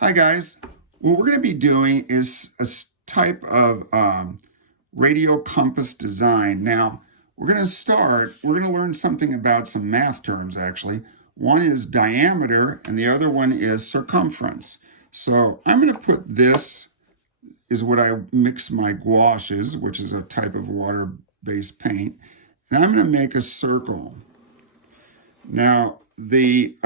Hi guys, what we're going to be doing is a type of radial compass design. Now, we're going to learn something about some math terms actually. One is diameter and the other one is circumference. So I'm going to put this is what I mix my gouaches, which is a type of water-based paint, and I'm going to make a circle. Now, the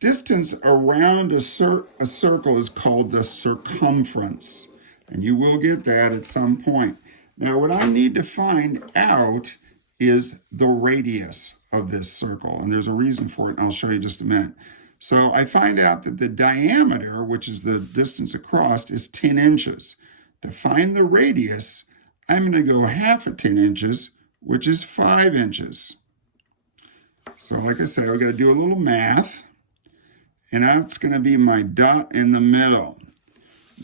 distance around a circle is called the circumference, and you will get that at some point. Now, what I need to find out is the radius of this circle, and there's a reason for it, and I'll show you in just a minute. So I find out that the diameter, which is the distance across, is 10 inches. To find the radius, I'm going to go half of 10 inches, which is 5 inches. So like I said, we've got to do a little math. And that's going to be my dot in the middle.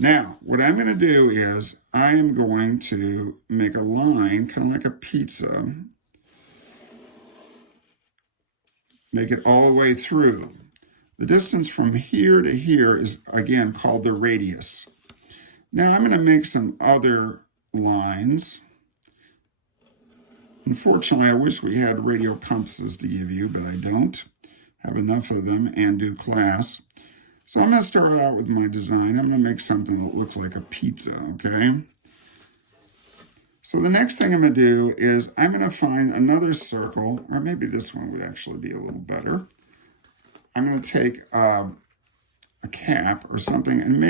Now, what I'm going to do is I am going to make a line, kind of like a pizza. Make it all the way through. The distance from here to here is, again, called the radius. Now, I'm going to make some other lines. Unfortunately, I wish we had radial compasses to give you, but I don't have enough of them and do class. So I'm going to start out with my design. I'm going to make something that looks like a pizza, okay? So the next thing I'm going to do is I'm going to find another circle, or maybe this one would actually be a little better. I'm going to take a cap or something and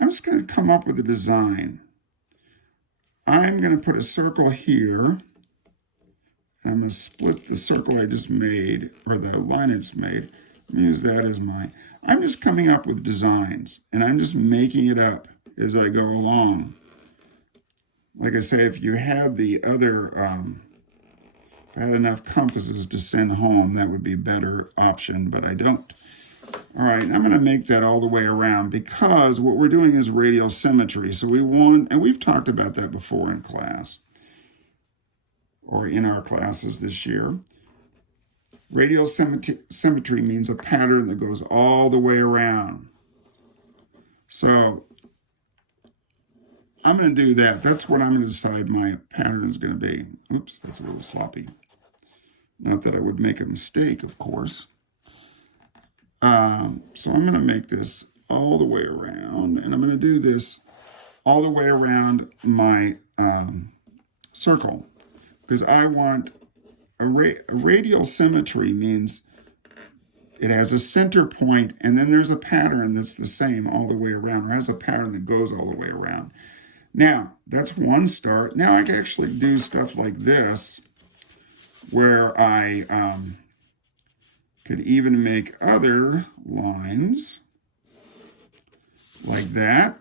I'm just going to come up with a design. I'm going to put a circle here. I'm going to split the circle I just made, or the line I just made, and use that as I'm just coming up with designs, and I'm just making it up as I go along. Like I say, if you had the other, if I had enough compasses to send home, that would be a better option, but I don't. All right, I'm going to make that all the way around because what we're doing is radial symmetry. So we want, and we've talked about that before in class, or in our classes this year. Radial symmetry means a pattern that goes all the way around. So I'm going to do that. That's what I'm going to decide my pattern is going to be. Oops, that's a little sloppy. Not that I would make a mistake, of course. So I'm going to make this all the way around, and I'm going to do this all the way around my circle. Because I want a radial symmetry means it has a center point and then there's a pattern that's the same all the way around, or has a pattern that goes all the way around. Now, that's one start. Now I can actually do stuff like this, where I could even make other lines like that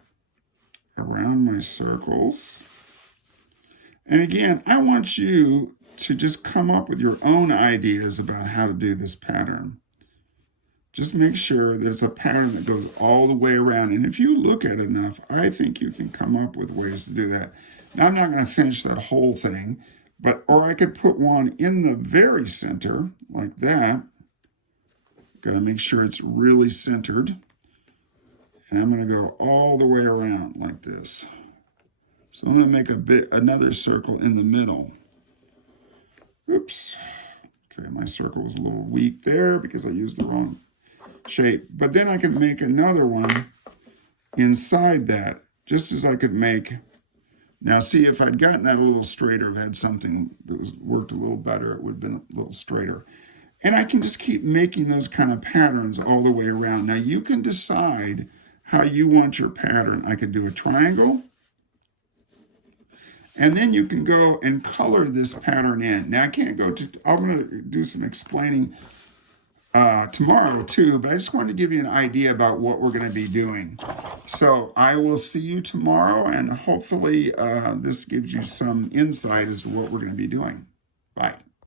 around my circles. And again, I want you to just come up with your own ideas about how to do this pattern. Just make sure that it's a pattern that goes all the way around. And if you look at it enough, I think you can come up with ways to do that. Now, I'm not going to finish that whole thing, or I could put one in the very center like that. Got to make sure it's really centered. And I'm going to go all the way around like this. So I'm going to make another circle in the middle. Oops. Okay, my circle was a little weak there because I used the wrong shape. But then I can make another one inside that, just as I could make. Now see, if I'd gotten that a little straighter, if I had something that worked a little better, it would have been a little straighter. And I can just keep making those kind of patterns all the way around. Now you can decide how you want your pattern. I could do a triangle. And then you can go and color this pattern in. Now, I'm going to do some explaining tomorrow too, but I just wanted to give you an idea about what we're going to be doing. So I will see you tomorrow, and hopefully this gives you some insight as to what we're going to be doing. Bye.